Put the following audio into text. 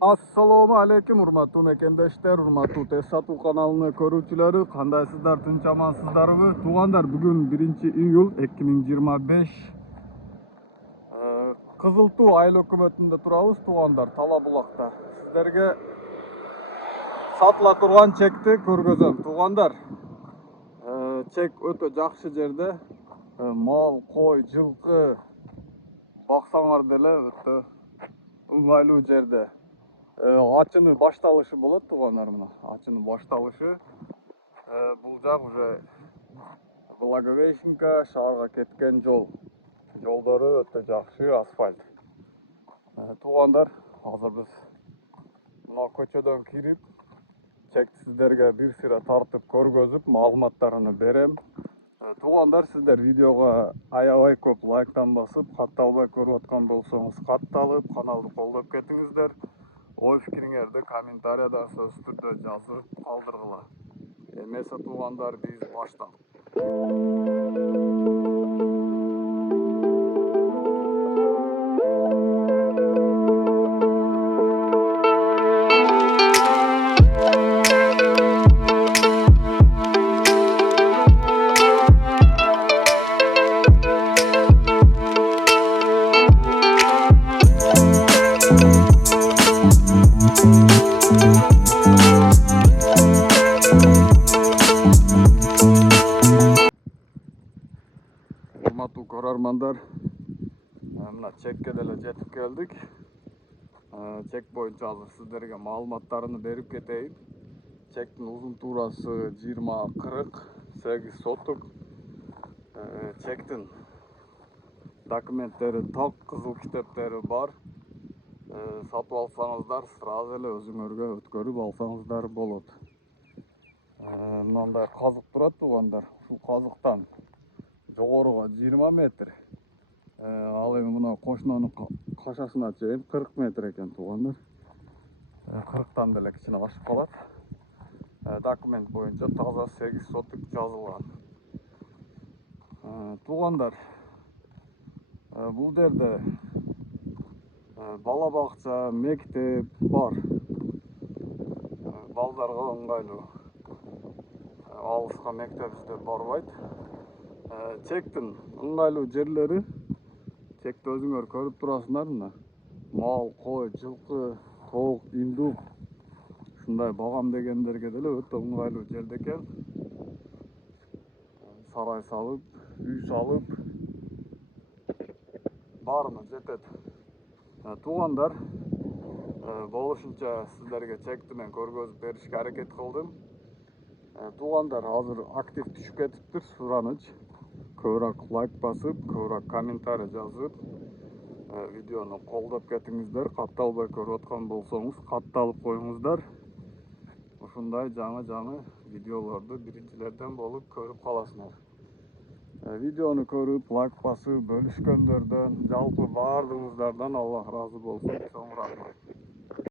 Assalomu alaykum, urmatli mekendeshler, urmatli tez satuv kanalını көрүүчүлөрү, кандайсыздар, тынч амансыздарбы? Туугандар, бүгүн 1-iyul 2025 Кызыл Туу айыл өкмөтүндө турабыз, туугандар, Тала Булакта. Сиздерге сатыла турган чекти көргөзөм, туугандар. Чек өтө жакшы жерде. Мал, кой, жылкы баксаңар деле өтө ыңгайлуу жерде. Ачыны башталышы болот, туугандар, мына ачыны башталышы. Бул жак уже Благовещенка шаарга кеткен жолдору өтө жакшы, асфальт. Туугандар, азыр биз мына көчөдөн кирип, чекти сиздерге бир сыйра тартып көргөзүп, маалыматтарын берем. Туугандар, сиздер видеого аябай көп лайктан басып, катталбай көрүп аткан болсоңуз, катталып, каналды колдоп кетиңиздер. Ой фикириңерди комментарияда сөзсүз түрдө жазып калдыргыла. Эмесе туугандар, биз баштадык. Урматтуу көрөрмандар, мына чекке деле жетип келдик. Чек боюнча азыр сиздерге маалыматтарын берип кетейин. Чектин узун туурасы 20-48 сотук. Чектин документтери так, кызыл китептери бар. Сатып алсаңыздар, сразу эле өзүңөргө өткөрүп алсаңыздар болот. Мындай казык турат, туугандар. Ушул казыктан жогоруга 20 метр. Ал эми мына кошунанын кашасына чейин 40 метр экен, туугандар. 40тан деле кичине ашып калат. Документ боюнча таза 8 сотук жазылган. Туугандар, бул жерде бала бакча, мектеп бар. Балдарга ыңгайлуу. Алыска мектеп издеп барбайт. Чектин ыңгайлуу жерлери, чекти өзүңөр көрүп турасыңар, мына. Мал, кой, жылкы, тоок, индук, ушундай багам дегендерге деле өтө ыңгайлуу жерде экен. Сарай салып, үй салып, баарына жетет. Туугандар, болушунча сиздерге чекти мен көргөзүп беришке аракет кылдым. Туугандар, азыр актив түшүп кетиптир, сураныч. Көбүрөөк лайк басып, көбүрөөк комментарий жазып, видеону колдоп кетиңиздер. Катталбай көрүп аткан болсоңуз, катталып коюңуздар. Ушундай жаңы видеолорду биринчилерден болуп көрүп каласыңар. Видеону көрүп, лайк басып, бөлүшкөндөрдөн, жалпы баардыгыңыздардан Аллах ыраазы болсун. Чоң рахмат.